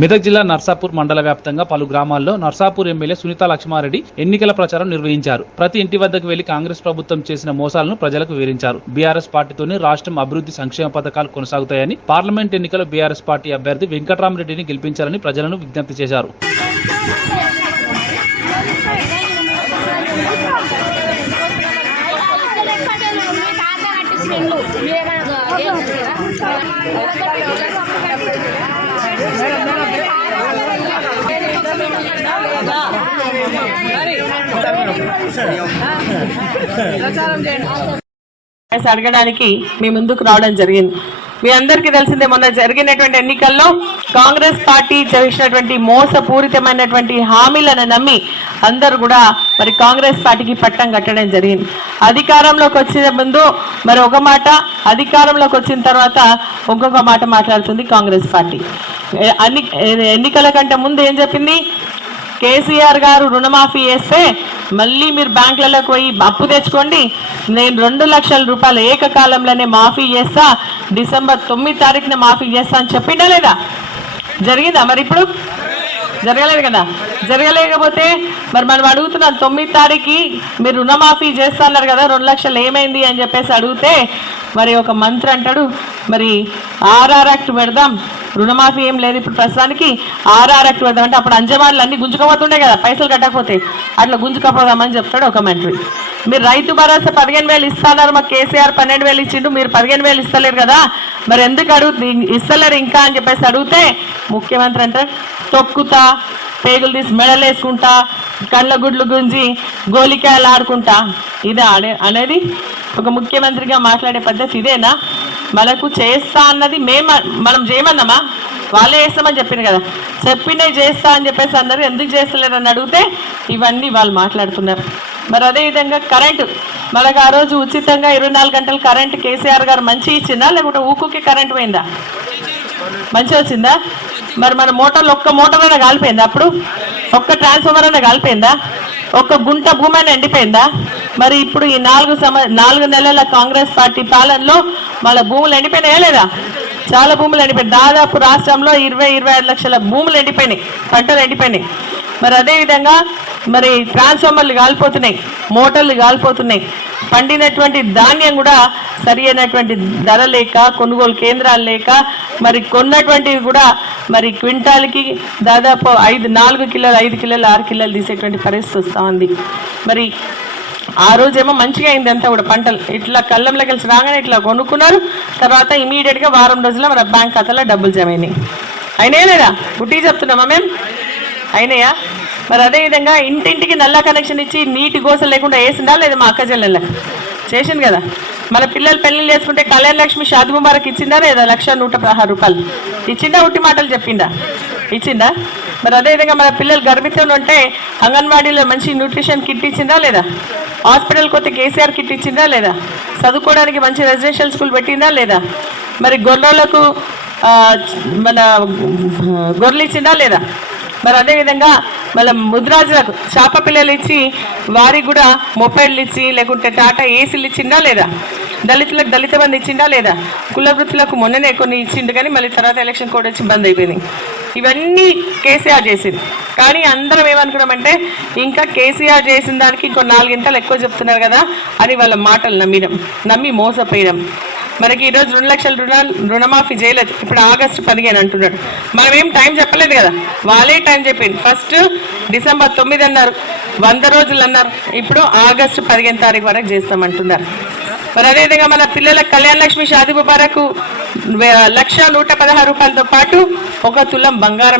మెదక్ జిల్లా నర్సాపూర్ మండల వ్యాప్తంగా పలు గ్రామాల్లో నర్సాపూర్ ఎమ్మెల్యే సునీత లక్ష్మారెడ్డి ఎన్నికల ప్రచారం నిర్వహించారు. ప్రతి ఇంటి వద్దకు వెళ్ళి కాంగ్రెస్ ప్రభుత్వం చేసిన మోసాలను ప్రజలకు వివరించారు. బీఆర్ఎస్ పార్టీతోనే రాష్ట్రం అభివృద్ధి సంక్షేమ పథకాలు కొనసాగుతాయని పార్లమెంట్ ఎన్నికల్లో బీఆర్ఎస్ పార్టీ అభ్యర్థి వెంకట్రామరెడ్డిని గెలిపించాలని ప్రజలను విజ్ఞప్తి చేశారు. ప్రచారం చేయండి అడగడానికి మీ ముందుకు రావడం జరిగింది. మీ అందరికీ తెలిసిందే మొన్న జరిగినటువంటి ఎన్నికల్లో కాంగ్రెస్ పార్టీ చేసినటువంటి మోసపూరితమైనటువంటి హామీలను నమ్మి అందరూ కూడా మరి కాంగ్రెస్ పార్టీకి పట్టం కట్టడం జరిగింది. అధికారంలోకి వచ్చిన ముందు మరి ఒక మాట అధికారంలోకి వచ్చిన తర్వాత ఇంకొక మాట మాట్లాడుతుంది కాంగ్రెస్ పార్టీ. అన్ని ఎన్నికల కంటే ముందు ఏం చెప్పింది? కేసీఆర్ గారు రుణమాఫీ చేస్తే మళ్ళీ మీరు బ్యాంకులలోకి పోయి అప్పు తెచ్చుకోండి. నేను రెండు లక్షల రూపాయలు ఏకకాలంలోనే మాఫీ చేస్తా. డిసెంబర్ తొమ్మిది తారీఖున మాఫీ చేస్తా అని చెప్పిండా లేదా? జరిగిందా మరి ఇప్పుడు? జరగలేదు కదా? జరగలేకపోతే మరి మనం అడుగుతున్నాం తొమ్మిది తారీఖు మీరు రుణమాఫీ చేస్తా అన్నారు కదా రెండు లక్షలు ఏమైంది అని చెప్పేసి అడిగితే మరి ఒక మంత్రి అంటాడు మరి ఆర్ఆర్ యాక్ట్ పెడదాం రుణమాఫీ ఏం లేదు ఇప్పుడు ప్రస్తుతానికి ఆర్ఆర్ యాక్ట్ పెడదాం అంటే అప్పుడు అంజమానులు అన్ని గుంజుకోపోతుండే కదా పైసలు కట్టకపోతే. అట్లా గుంజుకపోదామని చెప్తాడు ఒక మంత్రి. మీరు రైతు భరోసా పదిహేను వేలు ఇస్తాన్నారు మాకు కేసీఆర్ పన్నెండు వేలు ఇచ్చిండు మీరు పదిహేను వేలు ఇస్తలేరు కదా. మరి ఎందుకు అడుగు ఇస్తలేరు ఇంకా అని చెప్పేసి అడిగితే ముఖ్యమంత్రి అంటే తొక్కుతా పేగులు తీసి మెడలేసుకుంటా కళ్ళ గుడ్లు గుంజి గోలికాయలు ఆడుకుంటా. ఇదే అనేది ఒక ముఖ్యమంత్రిగా మాట్లాడే పద్ధతి ఇదేనా? మనకు చేస్తా అన్నది మేము మనం చేయమన్నామా? వాళ్ళే చేస్తామని చెప్పింది కదా. చెప్పినవి చేస్తా అని చెప్పేసి అన్నారు ఎందుకు చేస్తలేరు అని అడిగితే ఇవన్నీ వాళ్ళు మాట్లాడుతున్నారు. మరి అదేవిధంగా కరెంటు. మనకు ఆ రోజు ఉచితంగా ఇరవై నాలుగు గంటలు కరెంట్ కేసీఆర్ గారు మంచి ఇచ్చిందా? లేకుంటే ఊకుకి కరెంట్ పోయిందా? మంచిగా వచ్చిందా? మరి మన మోటార్లు ఒక్క మోటార్ అయినా కాలిపోయిందా అప్పుడు? ఒక్క ట్రాన్స్ఫార్మర్ అయినా కాలిపోయిందా? ఒక్క గుంట భూమి అయినా ఎండిపోయిందా? మరి ఇప్పుడు ఈ నాలుగు సమ నాలుగు నెలల కాంగ్రెస్ పార్టీ పాలనలో మళ్ళీ భూములు ఎండిపోయినాయా లేదా? చాలా భూములు ఎండిపోయినాయి దాదాపు రాష్ట్రంలో ఇరవై ఇరవై ఐదు లక్షల భూములు ఎండిపోయినాయి పంటలు ఎండిపోయినాయి. మరి అదేవిధంగా మరి ట్రాన్స్ఫార్మర్లు కాలిపోతున్నాయి మోటార్లు కాలిపోతున్నాయి. పండినటువంటి ధాన్యం కూడా సరి అయినటువంటి ధర లేక కొనుగోలు కేంద్రాలు లేక మరి కొన్నటువంటివి కూడా మరి క్వింటాల్కి దాదాపు ఐదు నాలుగు కిలోలు ఐదు కిలోలు ఆరు కిలోలు తీసేటువంటి పరిస్థితి వస్తూ ఉంది. మరి ఆ రోజేమో మంచిగా అయింది అంతా కూడా పంటలు. ఇట్లా కళ్ళంలోకి వెళ్ళి రాగానే ఇట్లా కొనుక్కున్నారు. తర్వాత ఇమీడియట్గా వారం రోజుల్లో మన బ్యాంక్ ఖాతాలో డబ్బులు జమ అయినాయి. అయినాయా లేదా? గుట్టి చెప్తున్నామా మేము అయినాయా? మరి అదేవిధంగా ఇంటింటికి నల్ల కనెక్షన్ ఇచ్చి నీటి గోస లేకుండా వేసిందా లేదా మా అక్క చెల్లెళ్ళకి? చేసింది కదా. మన పిల్లలు పెళ్ళి చేసుకుంటే కళ్యాణ లక్ష్మి షాది ముబారక్ ఇచ్చిందా లేదా? లక్ష నూట పదహారు రూపాయలు. ఇచ్చిందా? ఉట్టి మాటలు చెప్పిందా? ఇచ్చిందా? మరి అదేవిధంగా మన పిల్లలు గర్భితం ఉంటే అంగన్వాడీలో మంచి న్యూట్రిషన్ కిట్ ఇచ్చిందా లేదా? హాస్పిటల్ కొత్త కేసీఆర్ కిట్ ఇచ్చిందా లేదా? చదువుకోవడానికి మంచి రెసిడెన్షియల్ స్కూల్ పెట్టిందా లేదా? మరి గొర్రెలకు మన గొర్రెలు ఇచ్చిందా లేదా? మరి అదేవిధంగా మళ్ళీ ముద్రాజులకు చేప పిల్లలు ఇచ్చి వారికి కూడా మొపెడ్లు ఇచ్చి లేకుంటే టాటా ఏసీలు ఇచ్చిందా లేదా? దళితులకు దళిత బంధు ఇచ్చిందా లేదా? కుల వృత్తులకు మొన్ననే కొన్ని ఇచ్చిండు కానీ మళ్ళీ తర్వాత ఎలక్షన్ కోడ్ వచ్చి బంద్ అయిపోయింది ఇవన్నీ కేసీఆర్ చేసింది. కానీ అందరం ఏమనుకున్నామంటే ఇంకా కేసీఆర్ చేసిన దానికి ఇంకో నాలుగింతలు ఎక్కువ చెప్తున్నారు కదా అని వాళ్ళ మాటలు నమ్మినాం. నమ్మి మోసపోయినాం. మనకి ఈరోజు రెండు లక్షల రుణాలు రుణమాఫీ చేయలేదు. ఇప్పుడు ఆగస్టు పదిహేను అంటున్నాడు. మనం ఏం టైం చెప్పలేదు కదా? వాళ్ళే టైం చెప్పింది. ఫస్ట్ డిసెంబర్ తొమ్మిది అన్నారు. వంద రోజులు అన్నారు. ఇప్పుడు ఆగస్టు పదిహేను తారీఖు వరకు చేస్తామంటున్నారు. మరి అదేవిధంగా మన పిల్లల కళ్యాణ లక్ష్మి షాది ముబారకు లక్ష నూట పదహారు రూపాయలతో పాటు ఒక తులం బంగారం